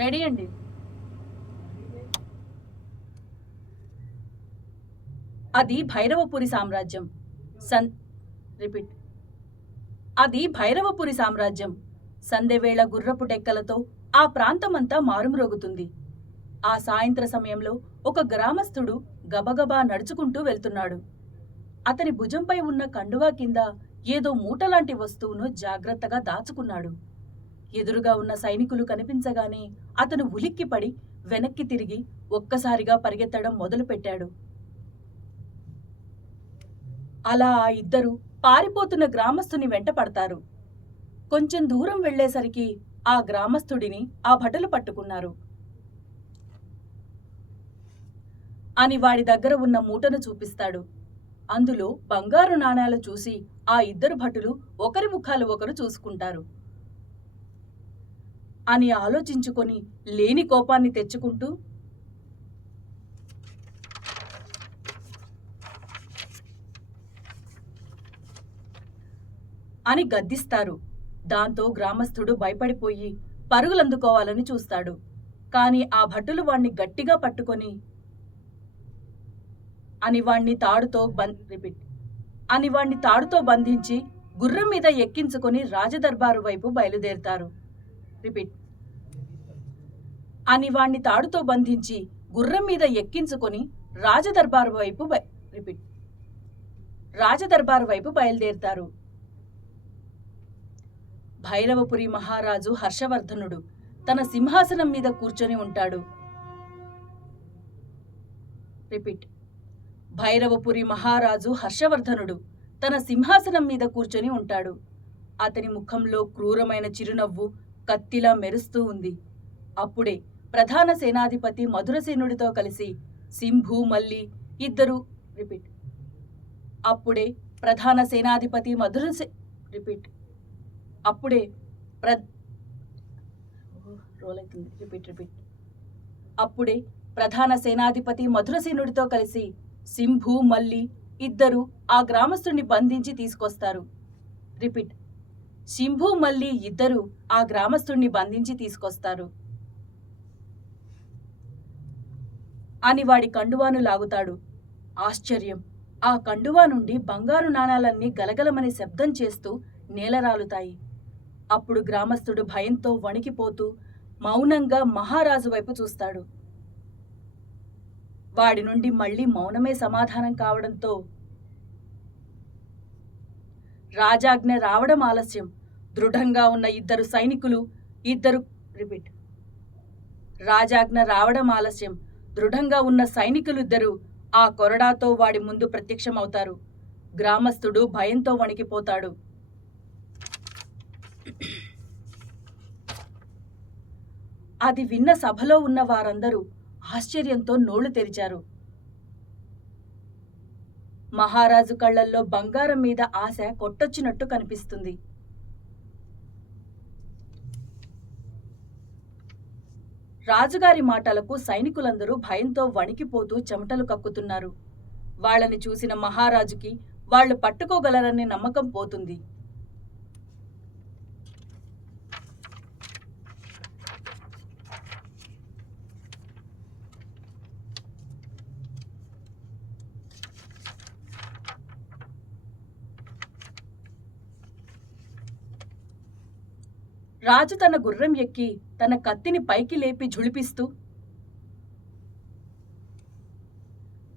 Ready అండి. అది భైరవపురి సామ్రాజ్యం. సన్ రిపీట్. అది భైరవపురి సామ్రాజ్యం. సందెవేళ గుర్రపు డెక్కలతో ఆ ప్రాంతమంతా మారుమ్రోగుతుంది. ఆ సాయంత్ర సమయంలో ఒక గ్రామస్థుడు గబగబా నడుచుకుంటూ వెళ్తున్నాడు. అతని భుజంపై ఉన్న కండువా కింద ఏదో మూటలాంటి వస్తువును జాగ్రత్తగా దాచుకున్నాడు. ఎదురుగా ఉన్న సైనికులు కనిపించగానే అతను ఉలిక్కిపడి వెనక్కి తిరిగి ఒక్కసారిగా పరిగెత్తడం మొదలుపెట్టాడు. అలా ఆ ఇద్దరు పారిపోతున్న గ్రామస్తుని వెంట పడతారు. కొంచెం దూరం వెళ్లేసరికి ఆ గ్రామస్తుడిని ఆ భటులు పట్టుకున్నారు. అని వాడి దగ్గర ఉన్న మూటను చూపిస్తాడు. అందులో బంగారు నాణేలు చూసి ఆ ఇద్దరు భటులు ఒకరి ముఖాలు ఒకరు చూసుకుంటారు. అని ఆలోచించుకొని లేని కోపాన్ని తెచ్చుకుంటూ, అని గద్దిస్తారు. దాంతో గ్రామస్థుడు భయపడిపోయి పరుగులందుకోవాలని చూస్తాడు. కాని ఆ భటులు వాణ్ణి గట్టిగా పట్టుకొని అని వాణ్ణి తాడుతో బంధించి గుర్రం మీద ఎక్కించుకొని రాజదర్బారు వైపు బయలుదేరుతారు. రిపీట్. అని వాణ్ణి తాడుతో బంధించి గుర్రం మీద ఎక్కించుకొని రాజదర్బారు వైపు బయలుదేరుతారు. భైరవపురి మహారాజు హర్షవర్ధనుడు తన సింహాసనం మీద కూర్చొని ఉంటాడు. రిపీట్. భైరవపురి మహారాజు హర్షవర్ధనుడు తన సింహాసనం మీద కూర్చొని ఉంటాడు. అతని ముఖంలో క్రూరమైన చిరునవ్వు కత్తిలా మెరుస్తూ ఉంది. అప్పుడే ప్రధాన సేనాధిపతి మధురసేనుడితో కలిసి సింభు మల్లి ఇద్దరు అప్పుడే ప్రధాన సేనాధిపతి మధురసేనుడితో కలిసి సింభు మల్లి ఇద్దరు ఆ గ్రామస్తుడిని బంధించి తీసుకొస్తారు. రిపీట్. శంభు మల్లి ఇద్దరు ఆ గ్రామస్తుడిని బంధించి తీసుకొస్తారు. అని వాడి కండువాను లాగుతాడు. ఆశ్చర్యం! ఆ కండువా నుండి బంగారు నాణాలన్నీ గలగలమని శబ్దం చేస్తూ నేలరాలుతాయి. అప్పుడు గ్రామస్థుడు భయంతో వణికిపోతూ మౌనంగా మహారాజు వైపు చూస్తాడు. వాడి నుండి మళ్లీ మౌనమే సమాధానం కావడంతో రాజాజ్ఞ రావడం ఆలస్యం. దృఢంగా ఉన్న సైనికులిద్దరూ ఆ కొరడాతో వాడి ముందు ప్రత్యక్షమవుతారు. గ్రామస్థుడు భయంతో వణికిపోతాడు. అది విన్న సభలో ఉన్న వారందరూ ఆశ్చర్యంతో నోళ్లు తెరిచారు. మహారాజు కళ్లల్లో బంగారం మీద ఆశ కొట్టొచ్చినట్టు కనిపిస్తుంది. రాజుగారి మాటలకు సైనికులందరూ భయంతో వణికిపోతూ చెమటలు కక్కుతున్నారు. వాళ్ళని చూసిన మహారాజుకి వాళ్ళు పట్టుకోగలరనే నమ్మకం పోతుంది. రాజు తన గుర్రం ఎక్కి తన కత్తిని పైకి లేపి ఝుళిపిస్తూ,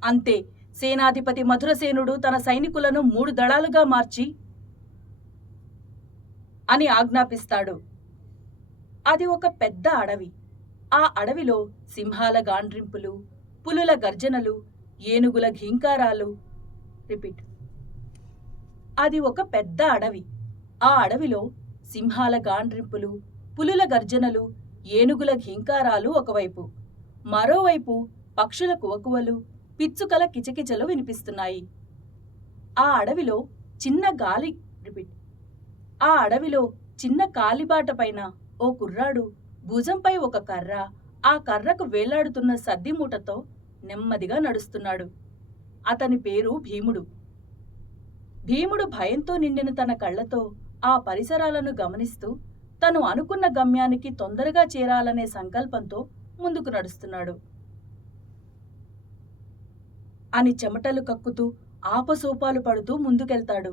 అంతే సేనాధిపతి మధురసేనుడు తన సైనికులను 3 దళాలుగా మార్చి అని ఆజ్ఞాపిస్తాడు. అది ఒక పెద్ద అడవి. ఆ అడవిలో సింహాల గాండ్రింపులు, పులుల గర్జనలు, ఏనుగుల ఘీంకారాలు. అది ఒక పెద్ద అడవి. ఆ అడవిలో సింహాల గాండ్రింపులు, పులుల గర్జనలు, ఏనుగుల ఘీంకారాలు ఒకవైపు, మరోవైపు పక్షుల కువకువలు, పిచ్చుకల కిచకిచలు వినిపిస్తున్నాయి. ఆ అడవిలో చిన్న కాలిబాట పైన ఓ కుర్రాడు భుజంపై ఒక కర్ర, ఆ కర్రకు వేలాడుతున్న సద్దిమూటతో నెమ్మదిగా నడుస్తున్నాడు. అతని పేరు భీముడు. భీముడు భయంతో నిండిన తన కళ్లతో ఆ పరిసరాలను గమనిస్తూ తను అనుకున్న గమ్యానికి తొందరగా చేరాలనే సంకల్పంతో ముందుకు నడుస్తున్నాడు. అని చెమటలు కక్కుతూ ఆపసోపాలు పడుతూ ముందుకెళ్తాడు.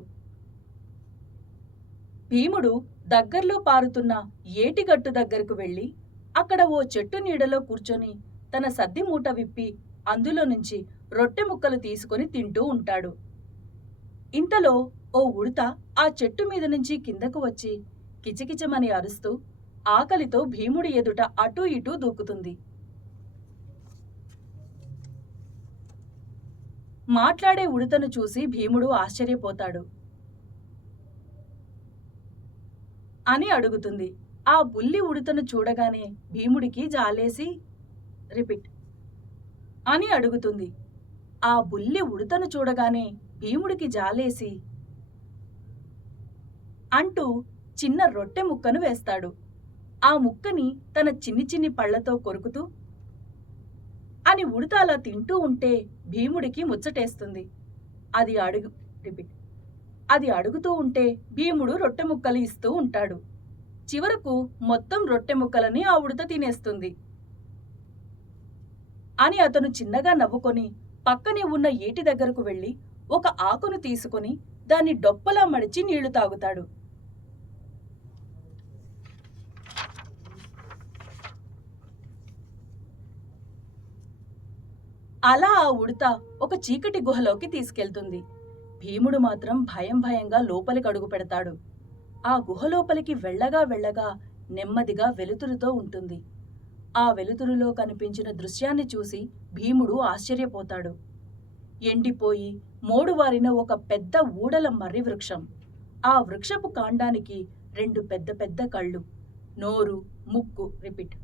భీముడు దగ్గర్లో పారుతున్న ఏటిగట్టు దగ్గరకు వెళ్ళి అక్కడ ఓ చెట్టు నీడలో కూర్చొని తన సద్ది మూట విప్పి అందులో నుంచి రొట్టె ముక్కలు తీసుకొని తింటూ ఉంటాడు. ఇంతలో ఓ ఉడత ఆ చెట్టు మీద నుంచి కిందకు వచ్చి కిచకిచమని అరుస్తూ ఆకలితో భీముడి ఎదుట అటూ ఇటూ దూకుతుంది. మాట్లాడే ఉడతను చూసి భీముడు ఆశ్చర్యపోతాడు. అని అడుగుతుంది. ఆ బుల్లి ఉడతను చూడగానే భీముడికి జాలేసి రిపీట్ అని అడుగుతుంది. ఆ బుల్లి ఉడతను చూడగానే భీముడికి జాలేసి అంటూ చిన్న రొట్టె ముక్కను వేస్తాడు. ఆ ముక్కని తన చిన్ని చిన్ని పళ్లతో కొరుకుతూ అని ఉడత అలా తింటూ ఉంటే భీముడికి ముచ్చటేస్తుంది. అది అడుగుతూ ఉంటే భీముడు రొట్టె ముక్కలు ఇస్తూ ఉంటాడు. చివరకు మొత్తం రొట్టె ముక్కలని ఆ ఉడత తినేస్తుంది. అని అతను చిన్నగా నవ్వుకొని పక్కనే ఉన్న ఏటి దగ్గరకు వెళ్ళి ఒక ఆకును తీసుకొని దాన్ని డొప్పలా మడిచి నీళ్లు తాగుతాడు. అలా ఆ ఉడత ఒక చీకటి గుహలోకి తీసుకెళ్తుంది. భీముడు మాత్రం భయంగా లోపలికి అడుగు పెడతాడు. ఆ గుహలోపలికి వెళ్ళగా నెమ్మదిగా వెలుతురుతో ఉంటుంది. ఆ వెలుతురులో కనిపించిన దృశ్యాన్ని చూసి భీముడు ఆశ్చర్యపోతాడు. ఎండిపోయి మోడువారిన ఒక పెద్ద ఊడల మర్రి వృక్షం. ఆ వృక్షపు కాండానికి 2 పెద్ద కళ్ళు, నోరు, ముక్కు రిపీట్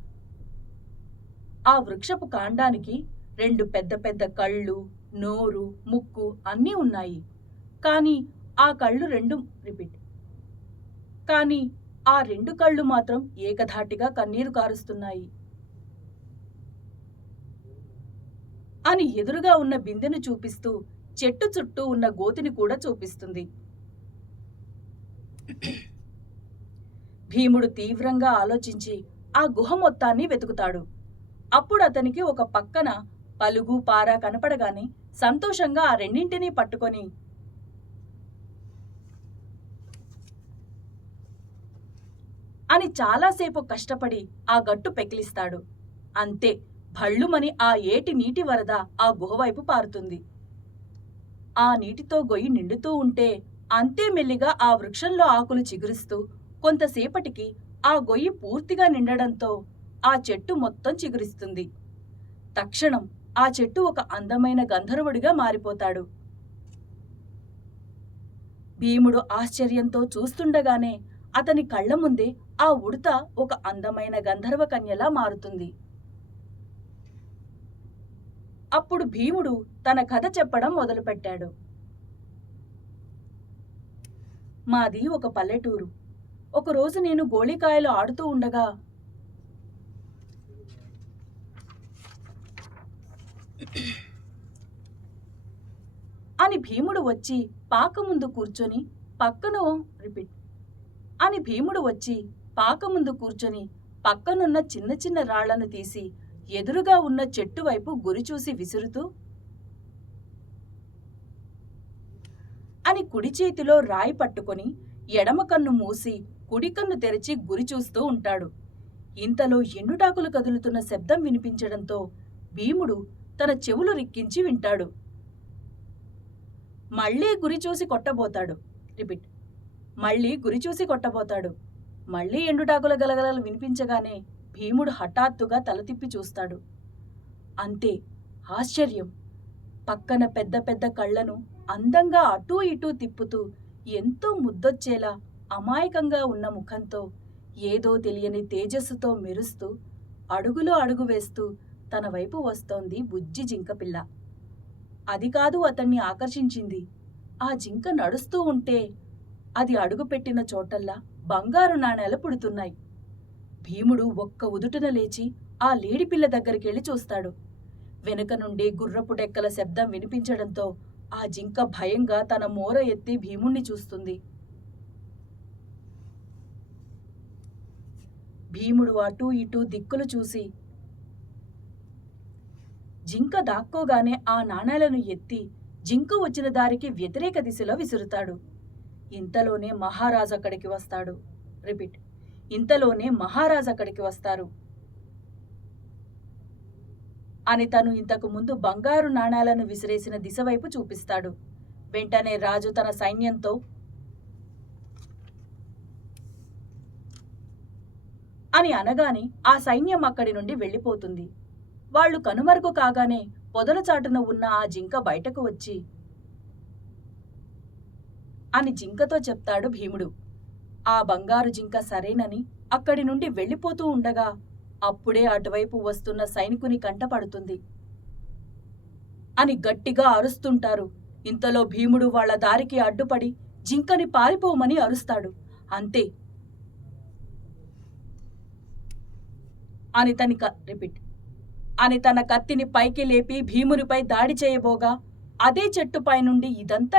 ఆ వృక్షపు కాండానికి 2 పెద్ద కళ్ళు, నోరు, ముక్కు అన్నీ ఉన్నాయి. కానీ ఆ 2 కళ్ళు మాత్రం ఏకధాటిగా కన్నీరు కారుస్తున్నాయి. అని ఎదురుగా ఉన్న బిందెను చూపిస్తూ చెట్టు చుట్టూ ఉన్న గోతిని కూడా చూపిస్తుంది. భీముడు తీవ్రంగా ఆలోచించి ఆ గుహ మొత్తాన్ని వెతుకుతాడు. అప్పుడు అతనికి ఒక పక్కన పలుగు పార కనపడగానే సంతోషంగా ఆ రెండింటినీ పట్టుకొని అని చాలాసేపు కష్టపడి ఆ గట్టు పెకిలిస్తాడు. అంతే, భళ్ళుమని ఆ ఏటి నీటి వరద ఆ గుహవైపు పారుతుంది. ఆ నీటితో గొయ్యి నిండుతూ ఉంటే అంతే మెల్లిగా ఆ వృక్షంలో ఆకులు చిగురిస్తూ కొంతసేపటికి ఆ గొయ్యి పూర్తిగా నిండడంతో ఆ చెట్టు మొత్తం చిగురిస్తుంది. తక్షణం ఆ చెట్టు ఒక అందమైన గంధర్వుడిగా మారిపోతాడు. భీముడు ఆశ్చర్యంతో చూస్తుండగానే అతని కళ్ల ముందే ఆ ఉడత ఒక అందమైన గంధర్వ కన్యలా మారుతుంది. అప్పుడు భీముడు తన కథ చెప్పడం మొదలుపెట్టాడు. మాది ఒక పల్లెటూరు. ఒకరోజు నేను గోళీకాయలు ఆడుతూ ఉండగా అని భీముడు వచ్చి పాక ముందు కూర్చొని పక్కనున్న చిన్న చిన్న రాళ్లను తీసి ఎదురుగా ఉన్న చెట్టు వైపు గురిచూసి విసురుతూ అని కుడి చేతిలో రాయి పట్టుకొని ఎడమ కన్ను మూసి కుడి కన్ను తెరిచి గురి చూస్తూ ఉంటాడు. ఇంతలో ఎండుటాకులు కదులుతున్న శబ్దం వినిపించడంతో భీముడు తన చెవులు రిక్కించి వింటాడు. మళ్లీ గురిచూసి కొట్టబోతాడు. మళ్లీ ఎండుటాకుల గలగలలు వినిపించగానే భీముడు హఠాత్తుగా తల తిప్పి చూస్తాడు. అంతే, ఆశ్చర్యం! పక్కన పెద్ద కళ్లను అందంగా అటూ ఇటూ తిప్పుతూ ఎంతో ముద్దొచ్చేలా అమాయకంగా ఉన్న ముఖంతో ఏదో తెలియని తేజస్సుతో మెరుస్తూ అడుగులో అడుగు వేస్తూ తన వైపు వస్తోంది బుజ్జి జింకపిల్ల. అది కాదు అతన్ని ఆకర్షించింది. ఆ జింక నడుస్తూ ఉంటే అది అడుగుపెట్టిన చోటల్లా బంగారు నాణేలు పుడుతున్నాయి. భీముడు ఒక్క ఉదుటున లేచి ఆ లేడిపిల్ల దగ్గరికెళ్ళి చూస్తాడు. వెనుక నుండి గుర్రపు డెక్కల శబ్దం వినిపించడంతో ఆ జింక భయంగా తన మోర ఎత్తి భీముణ్ణి చూస్తుంది. భీముడు అటూ ఇటూ దిక్కులు చూసి జింక దాక్కోగానే ఆ నాణేలను ఎత్తి జింక వచ్చిన దారికి వ్యతిరేక దిశలో విసురుతాడు. ఇంతలోనే మహారాజు అక్కడికి వస్తాడు. రిపీట్. ఇంతలోనే మహారాజు అక్కడికి వస్తారు అని తను ఇంతకు ముందు బంగారు నాణేలను విసిరేసిన దిశ వైపు చూపిస్తాడు. వెంటనే రాజు తన సైన్యంతో అని అనగానే ఆ సైన్యం అక్కడి నుండి వెళ్ళిపోతుంది. వాళ్లు కనుమరుగు కాగానే పొదల చాటున ఉన్న ఆ జింక బయటకు వచ్చి అని జింకతో చెప్తాడు భీముడు. ఆ బంగారు జింక సరేనని అక్కడి నుండి వెళ్ళిపోతూ ఉండగా అప్పుడే అటువైపు వస్తున్న సైనికుని కంటపడుతుంది అని గట్టిగా అరుస్తుంటారు. ఇంతలో భీముడు వాళ్ల దారికి అడ్డుపడి జింకని పారిపోమని అరుస్తాడు. అంతే అని తన కత్తిని పైకి లేపి భీమునిపై దాడి చేయబోగా అదే చెట్టుపై నుండి ఇదంతా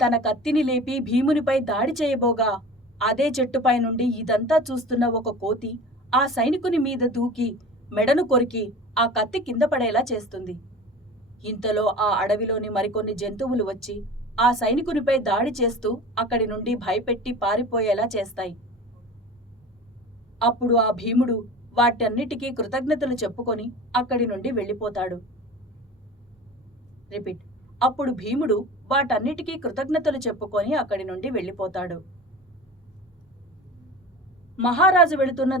తన కత్తిని లేపి భీమునిపై దాడి చేయబోగా అదే చెట్టుపై నుండి ఇదంతా చూస్తున్న ఒక కోతి ఆ సైనికుని మీద దూకి మెడను కొరికి ఆ కత్తి కింద పడేలా చేస్తుంది. ఇంతలో ఆ అడవిలోని మరికొన్ని జంతువులు వచ్చి ఆ సైనికునిపై దాడి చేస్తూ అక్కడి నుండి భయపెట్టి పారిపోయేలా చేస్తాయి. అప్పుడు ఆ భీముడు వాటన్నిటికీ కృతజ్ఞతలు చెప్పుకొని అక్కడి నుండి వెళ్ళిపోతాడు. అప్పుడు భీముడు వాటన్నిటికీ కృతజ్ఞతలు చెప్పుకొని అక్కడి నుండి వెళ్ళిపోతాడు. మహారాజు వెళుతున్న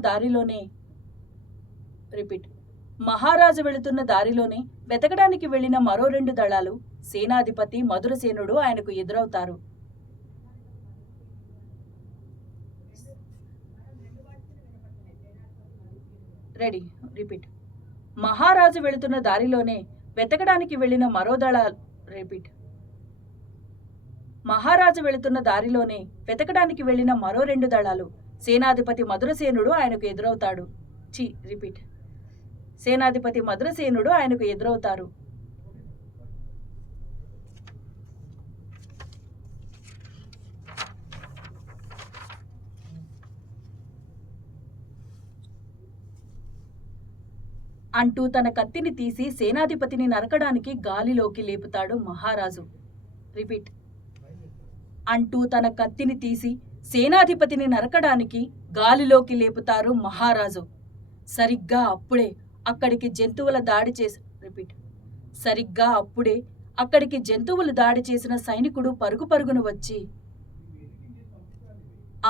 దారిలోనే వెతకడానికి వెళ్లిన మరో 2 దళాలు సేనాధిపతి మధురసేనుడు ఆయనకు ఎదురవుతారు. మహారాజు వెళుతున్న దారిలోనే వెతకడానికి వెళ్లిన మరో రెండు దళాలు సేనాధిపతి మధురసేనుడు ఆయనకు ఎదురవుతారు. అంటూ తన కత్తిని తీసి సేనాధిపతిని నరకడానికి గాలిలోకి లేపుతాడు మహారాజు. అంటూ తన కత్తిని తీసి సేనాధిపతిని నరకడానికి గాలిలోకి లేపుతారు మహారాజు. సరిగ్గా అప్పుడే అక్కడికి జంతువులు దాడి చేసిన సైనికుడు పరుగు పరుగున వచ్చి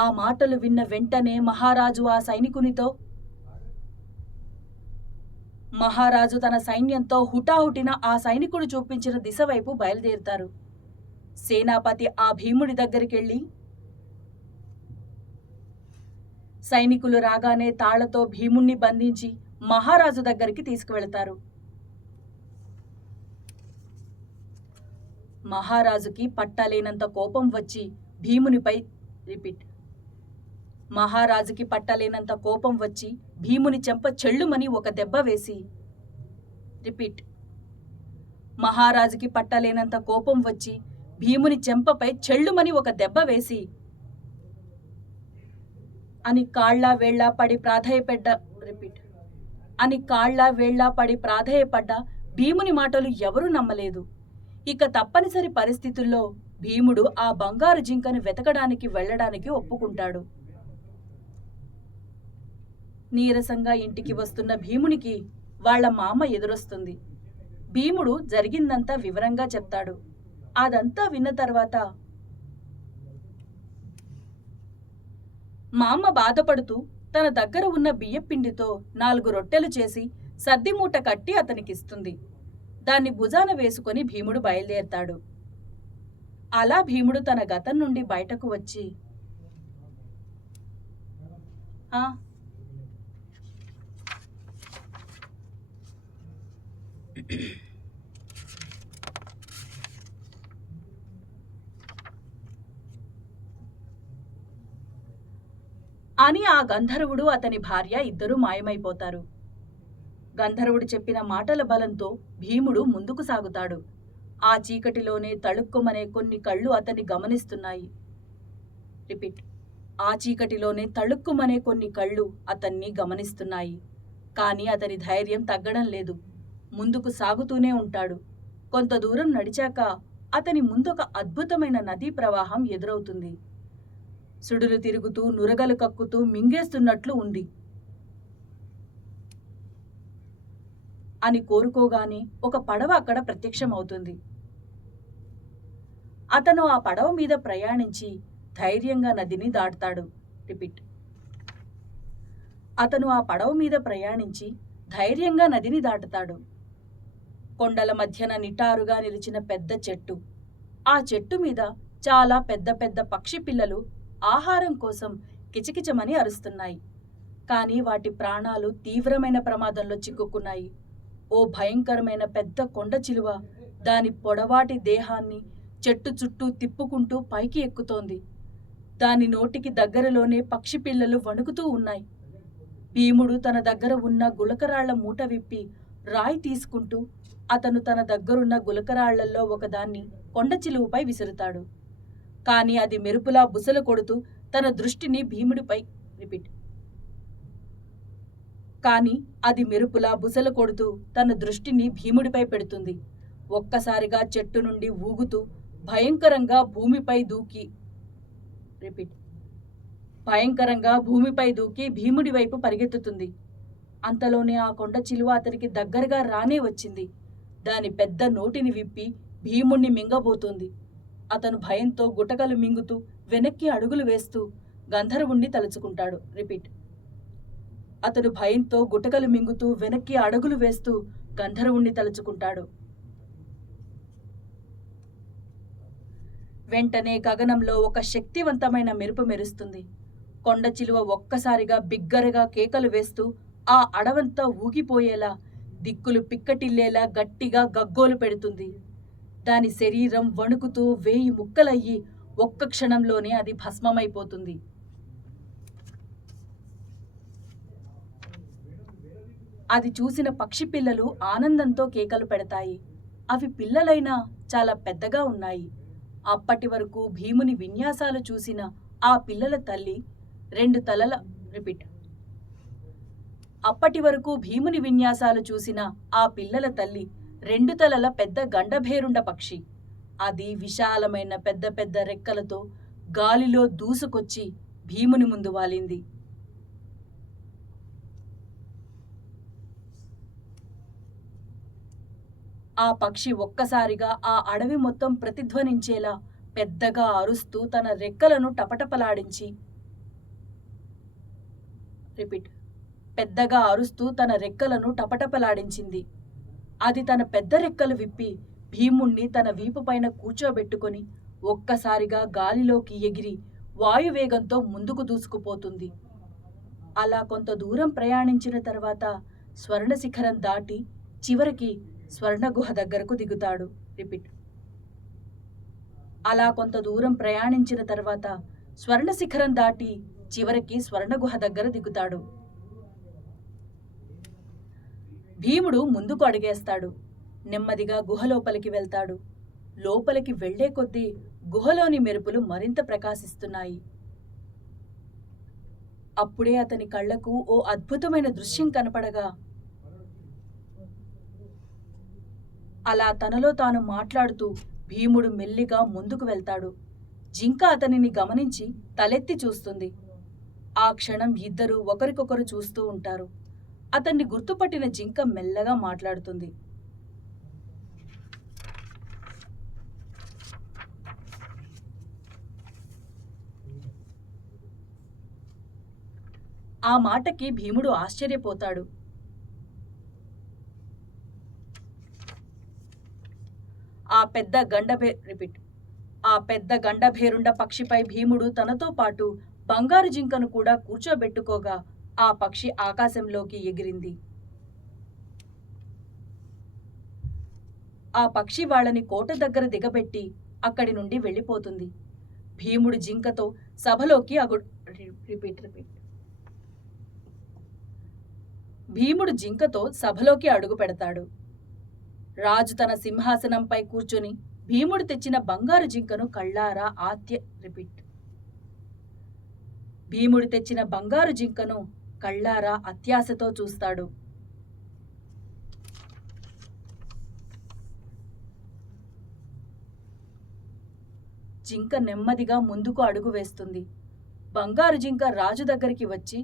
ఆ మాటలు విన్న వెంటనే మహారాజు తన సైన్యంతో హుటాహుటిన ఆ సైనికుడు చూపించిన దిశ వైపు బయలుదేరుతారు. సేనాపతి ఆ భీముడి దగ్గరికెళ్ళి సైనికులు రాగానే తాళ్లతో భీముణ్ణి బంధించి మహారాజు దగ్గరికి తీసుకువెళతారు. మహారాజుకి పట్టలేనంత కోపం వచ్చి భీముని చెంప చెళ్ళుమని ఒక దెబ్బ వేసి మహారాజుకి పట్టలేనంత కోపం వచ్చి భీముని చెంపపై చెళ్ళుమని ఒక దెబ్బ వేసి అని కాళ్ళ వేళ్ళ పడి ప్రాధేయపడ్డ భీముని మాటలు ఎవరూ నమ్మలేదు. ఇక తప్పనిసరి పరిస్థితుల్లో భీముడు ఆ బంగారు జింకను వెతకడానికి వెళ్లడానికి ఒప్పుకుంటాడు. నీరసంగా ఇంటికి వస్తున్న భీమునికి వాళ్ల మామ ఎదురొస్తుంది. భీముడు జరిగిందంతా వివరంగా చెప్తాడు. అదంతా విన్న తర్వాత మా అమ్మ బాధపడుతూ తన దగ్గర ఉన్న బియ్యపిండితో 4 రొట్టెలు చేసి సద్దిమూట కట్టి అతనికిస్తుంది. దాన్ని భుజాన వేసుకొని భీముడు బయలుదేరతాడు. అలా భీముడు తన గతం నుండి బయటకు వచ్చి అని ఆ గంధర్వుడు అతని భార్య ఇద్దరూ మాయమైపోతారు. గంధర్వుడు చెప్పిన మాటల బలంతో భీముడు ముందుకు సాగుతాడు. ఆ చీకటిలోనే తళుక్కుమనే కొన్ని కళ్ళు అతన్ని గమనిస్తున్నాయి. ఆ చీకటిలోనే తళుక్కుమనే కొన్ని కళ్ళు అతన్ని గమనిస్తున్నాయి. కాని అతని ధైర్యం తగ్గడం లేదు. ముందుకు సాగుతూనే ఉంటాడు. కొంత దూరం నడిచాక అతని ముందొక అద్భుతమైన నదీ ప్రవాహం ఎదురవుతుంది. సుడులు తిరుగుతూ నురగలు కక్కుతూ మింగేస్తున్నట్లు ఉంది అని కోరుకోగానే ఒక పడవ అక్కడ ప్రత్యక్షమవుతుంది. అతను ఆ పడవ మీద ప్రయాణించి ధైర్యంగా నదిని దాటుతాడు. రిపీట్. అతను ఆ పడవ మీద ప్రయాణించి ధైర్యంగా నదిని దాటుతాడు. కొండల మధ్యన నిటారుగా నిలిచిన పెద్ద చెట్టు. ఆ చెట్టు మీద చాలా పెద్ద పెద్ద పక్షి పిల్లలు ఆహారం కోసం కిచకిచమని అరుస్తున్నాయి. కానీ వాటి ప్రాణాలు తీవ్రమైన ప్రమాదంలో చిక్కుకున్నాయి. ఓ భయంకరమైన పెద్ద కొండ చిలువ దాని పొడవాటి దేహాన్ని చెట్టు చుట్టూ తిప్పుకుంటూ పైకి ఎక్కుతోంది. దాని నోటికి దగ్గరలోనే పక్షి పిల్లలు వణుకుతూ ఉన్నాయి. భీముడు తన దగ్గర ఉన్న గులకరాళ్ల మూట విప్పి రాయి తీసుకుంటూ అతను తన దగ్గరున్న గులకరాళ్లలో ఒకదాన్ని కొండ చిలువపై విసురుతాడు. కాని అది మెరుపులా బుసలు కొడుతూ తన దృష్టిని భీముడిపై భీముడిపై పెడుతుంది. ఒక్కసారిగా చెట్టు నుండి ఊగుతూ భయంకరంగా భూమిపై దూకి భీముడి వైపు పరిగెత్తుతుంది. అంతలోనే ఆ కొండ చిలువ అతనికి దగ్గరగా రానే వచ్చింది. దాని పెద్ద నోటిని విప్పి భీముణ్ణి మింగబోతోంది. అతను భయంతో గుటకలు మింగుతూ వెనక్కి అడుగులు వేస్తూ గంధర్వుణ్ణి తలుచుకుంటాడు. వెంటనే గగనంలో ఒక శక్తివంతమైన మెరుపు మెరుస్తుంది. కొండ చిలువ ఒక్కసారిగా బిగ్గరగా కేకలు వేస్తూ ఆ అడవంతా ఊగిపోయేలా, దిక్కులు పిక్కటిల్లేలా గట్టిగా గగ్గోలు పెడుతుంది. దాని శరీరం వణుకుతూ 1000 ముక్కలయ్యి ఒక్క క్షణంలోనే అది భస్మమైపోతుంది. అది చూసిన పక్షి పిల్లలు ఆనందంతో కేకలు పెడతాయి. అవి పిల్లలైనా చాలా పెద్దగా ఉన్నాయి. అప్పటి వరకు భీముని విన్యాసాలు చూసిన ఆ పిల్లల తల్లి రెండు తలల పెద్ద గండభేరుండ పక్షి. అది విశాలమైన పెద్ద పెద్ద రెక్కలతో గాలిలో దూసుకొచ్చి భీముని ముందు వాలింది. ఆ పక్షి ఒక్కసారిగా ఆ అడవి మొత్తం ప్రతిధ్వనించేలా పెద్దగా అరుస్తూ తన రెక్కలను టపటపలాడించింది. అది తన పెద్ద రెక్కలు విప్పి భీముణ్ణి తన వీపు పైన కూర్చోబెట్టుకొని ఒక్కసారిగా గాలిలోకి ఎగిరి వాయువేగంతో ముందుకు దూసుకుపోతుంది. అలా కొంత దూరం ప్రయాణించిన తర్వాత స్వర్ణశిఖరం దాటి చివరికి స్వర్ణగుహ దగ్గరకు దిగుతాడు. భీముడు ముందుకు అడుగేస్తాడు. నెమ్మదిగా గుహలోపలికి వెళ్తాడు. లోపలికి వెళ్లే కొద్దీ గుహలోని మెరుపులు మరింత ప్రకాశిస్తున్నాయి. అప్పుడే అతని కళ్లకు ఓ అద్భుతమైన దృశ్యం కనపడగా అలా తనలో తాను మాట్లాడుతూ భీముడు మెల్లిగా ముందుకు వెళ్తాడు. జింక అతనిని గమనించి తలెత్తి చూస్తుంది. ఆ క్షణం ఇద్దరూ ఒకరికొకరు చూస్తూ ఉంటారు. అతన్ని గుర్తుపట్టిన జింక మెల్లగా మాట్లాడుతుంది. ఆ మాటకి భీముడు ఆశ్చర్యపోతాడు. ఆ పెద్ద గండభేరుండ పక్షిపై భీముడు తనతో పాటు బంగారు జింకను కూడా కూర్చోబెట్టుకోగా ఆ పక్షి ఆకాశంలోకి ఎగిరింది. ఆ పక్షి వాళ్ళని కోట దగ్గర దిగబెట్టి అక్కడి నుండి వెళ్ళిపోతుంది. భీముడు జింకతో సభలోకి అడుగు పెడతాడు. రాజు తన సింహాసనంపై కూర్చొని భీముడు తెచ్చిన బంగారు జింకను కళ్ళారా భీముడు తెచ్చిన బంగారు జింకను కళ్ళారా అత్యాశతో చూస్తాడు. జింక నెమ్మదిగా ముందుకు అడుగు వేస్తుంది. బంగారు జింక రాజు దగ్గరికి వచ్చి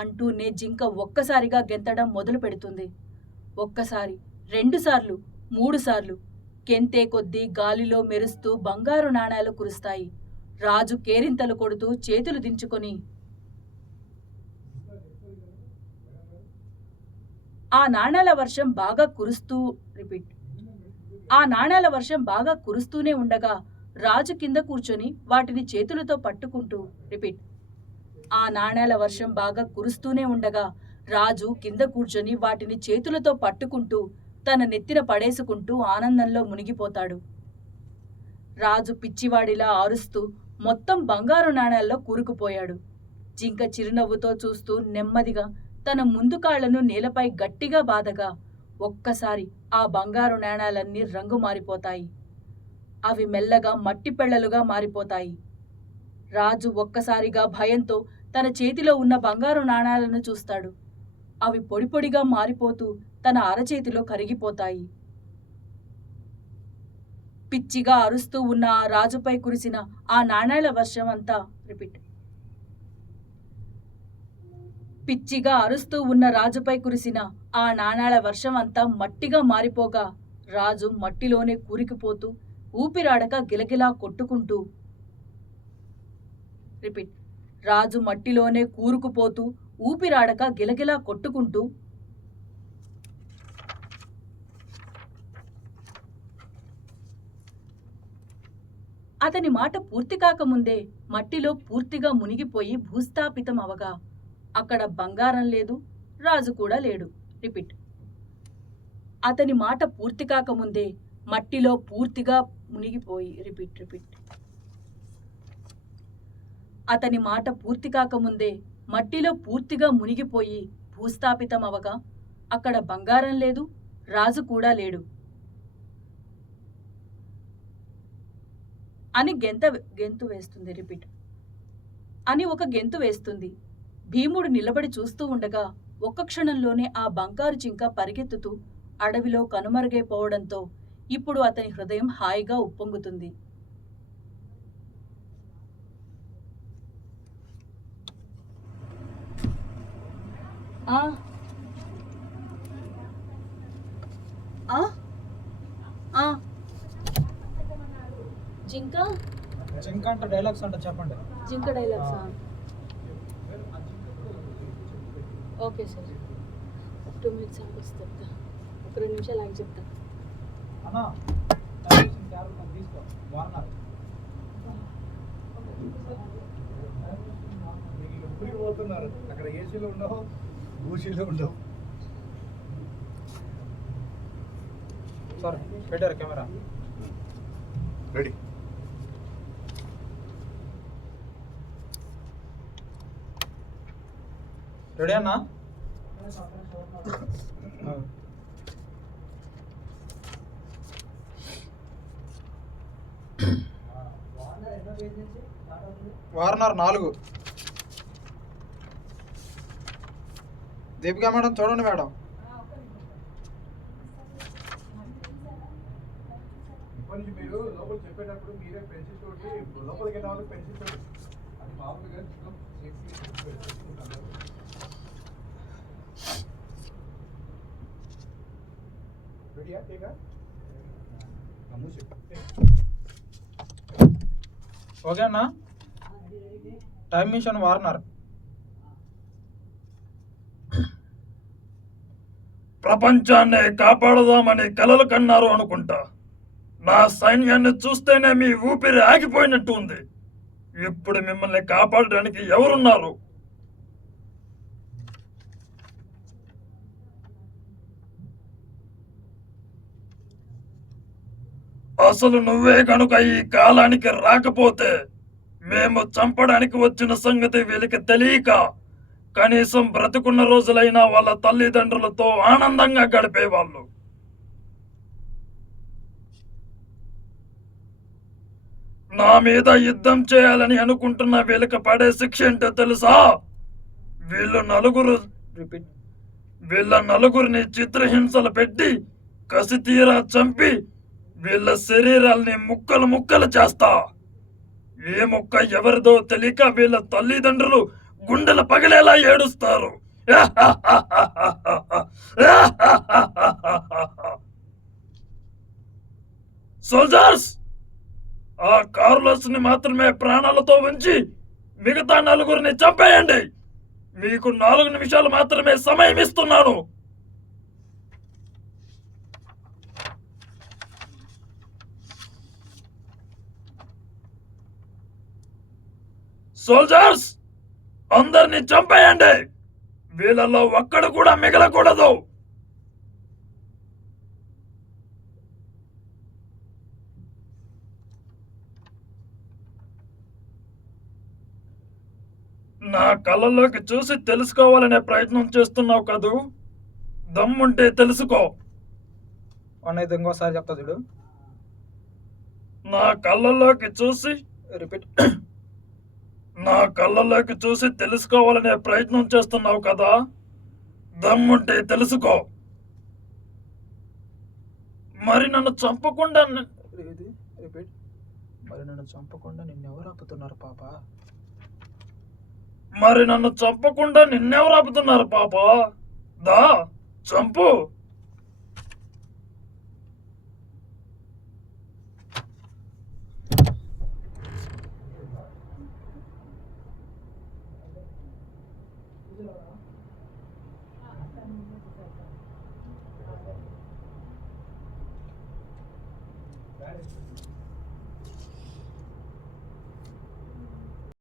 అంటూనే జింక ఒక్కసారిగా గెంతడం మొదలు పెడుతుంది. ఒక్కసారి, 2 సార్లు, 3 సార్లు గెంతే కొద్దీ గాలిలో మెరుస్తూ బంగారు నాణేలు కురుస్తాయి. రాజు కేరింతలు కొడుతూ చేతులు దించుకొని ఆ నాణేల వర్షం బాగా కురుస్తూనే ఉండగా రాజు కింద కూర్చొని వాటిని చేతులతో పట్టుకుంటూ ఆ నాణేల వర్షం బాగా కురుస్తూనే ఉండగా రాజు కింద కూర్చొని వాటిని చేతులతో పట్టుకుంటూ తన నెత్తిన పడేసుకుంటూ ఆనందంలో మునిగిపోతాడు. రాజు పిచ్చివాడిలా ఆరుస్తూ మొత్తం బంగారు నాణేల్లో కూరుకుపోయాడు. జింక చిరునవ్వుతో చూస్తూ నెమ్మదిగా తన ముందు కాళ్లను నేలపై గట్టిగా బాదగా ఒక్కసారి ఆ బంగారు నాణేలన్నీ రంగు మారిపోతాయి. అవి మెల్లగా మట్టి పెళ్లలుగా మారిపోతాయి. రాజు ఒక్కసారిగా భయంతో తన చేతిలో ఉన్న బంగారు నాణేలను చూస్తాడు. అవి పొడి పొడిగా మారిపోతూ తన అరచేతిలో కరిగిపోతాయి. పిచ్చిగా అరుస్తూ ఉన్న ఆ రాజుపై కురిసిన ఆ నాణేల వర్షం అంతా పిచ్చిగా అరుస్తూ ఉన్న రాజుపై కురిసిన ఆ నాణేల వర్షం అంతా మట్టిగా మారిపోగా రాజు మట్టిలోనే కూరికిపోతూ ఊపిరాడక గిలగిలా కొట్టుకుంటూ రాజు మట్టిలోనే కూరుకుపోతూ ఊపిరాడక గిలగిలా కొట్టుకుంటూ అతని మాట పూర్తి కాకముందే మట్టిలో పూర్తిగా మునిగిపోయి భూస్థాపితం అవగా అక్కడ బంగారం లేదు, రాజు కూడా లేడు. అతని మాట పూర్తి కాకముందే మట్టిలో పూర్తిగా మునిగిపోయి అతని మాట పూర్తి కాకముందే మట్టిలో పూర్తిగా మునిగిపోయి భూస్థాపితం అవగా అక్కడ బంగారం లేదు, రాజు కూడా లేడు అని గెంతు వేస్తుంది. అని ఒక గెంతు వేస్తుంది. భీముడు నిలబడి చూస్తూ ఉండగా ఒక్క క్షణంలోనే ఆ బంగారు జింక పరిగెత్తుతూ అడవిలో కనుమరుగైపోవడంతో ఇప్పుడు అతని హృదయం హాయిగా ఉప్పొంగుతుంది. జింక జింక అంటే డైలాగ్స్ అంటే చెప్పండి. జింక డైలాగ్సా? ఓకే సార్, 2 minutes ఆగి వస్తా. ఒక 2 నిమిషాలు ఆగి చెప్తా. అన్నా తీసుకో వార్నర్ ఊరికి పోతున్నారు. అక్కడ ఏసీలు ఉండవు, ఊసీలు ఉండవు. సార్ పెట్టారు కెమెరా రెడీ. రెడీ అన్నా? వార్నర్ 4. దీపికా మేడం చూడండి మేడం. మీరు లోపల చెప్పేటప్పుడు మీరే పెన్సిల్ తోటి లోపలికి వెళ్ళే వాళ్ళకి పెన్సిల్ తోటి అది మామూలుగా రెడీయా? ఠీకా ఓకే అన్నా. Time machine Warner. ప్రపంచాన్ని కాపాడదామని కలలు కన్నారు అనుకుంటా. నా సైన్యాన్ని చూస్తేనే మీ ఊపిరి ఆగిపోయినట్టు ఉంది. ఇప్పుడు మిమ్మల్ని కాపాడడానికి ఎవరున్నారు? అసలు నువ్వే కనుక ఈ కాలానికి రాకపోతే మేము చంపడానికి వచ్చిన సంగతి వీళ్ళకి తెలియక కనీసం బ్రతుకున్న రోజులైనా వాళ్ళ తల్లిదండ్రులతో ఆనందంగా గడిపేవాళ్ళు. నా మీద యుద్ధం చేయాలని అనుకుంటున్న వీళ్ళకి పడే శిక్ష ఏంటో తెలుసా? వీళ్ళు నలుగురు రిపీట్. వీళ్ళ నలుగురిని చిత్రహింసలు పెట్టి కసి తీరా చంపి వీళ్ళ శరీరాల్ని ముక్కలు ముక్కలు చేస్తా. ఏ ముక్క ఎవరిదో తెలియక వీళ్ళ తల్లిదండ్రులు గుండెలు పగిలేలా ఏడుస్తారు. సోల్జర్స్, ఆ కార్లోస్ ని మాత్రమే ప్రాణాలతో ఉంచి మిగతా నలుగురిని చంపేయండి. మీకు 4 నిమిషాలు మాత్రమే సమయం ఇస్తున్నాను. సోల్జర్స్, అందరిని చంపేయండి. వీళ్ళలో ఒక్కడు కూడా మిగలకూడదు. నా కళ్ళల్లోకి చూసి తెలుసుకోవాలనే ప్రయత్నం చేస్తున్నావు కదూ? దమ్ముంటే తెలుసుకో. అన్నైతే ఇంకోసారి చెప్తా చూడు. నా కళ్ళల్లోకి చూసి రిపీట్. నా కళ్ళల్లోకి చూసి తెలుసుకోవాలనే ప్రయత్నం చేస్తున్నావు కదా? దమ్ముంటే తెలుసుకో. మరి నన్ను చంపకుండా రిపీట్. మరి నన్ను చంపకుండా నిన్నెవరు ఆపుతున్నారు పాప? మరి నన్ను చంపకుండా నిన్నెవరు ఆపుతున్నారు పాప? దా చంపు.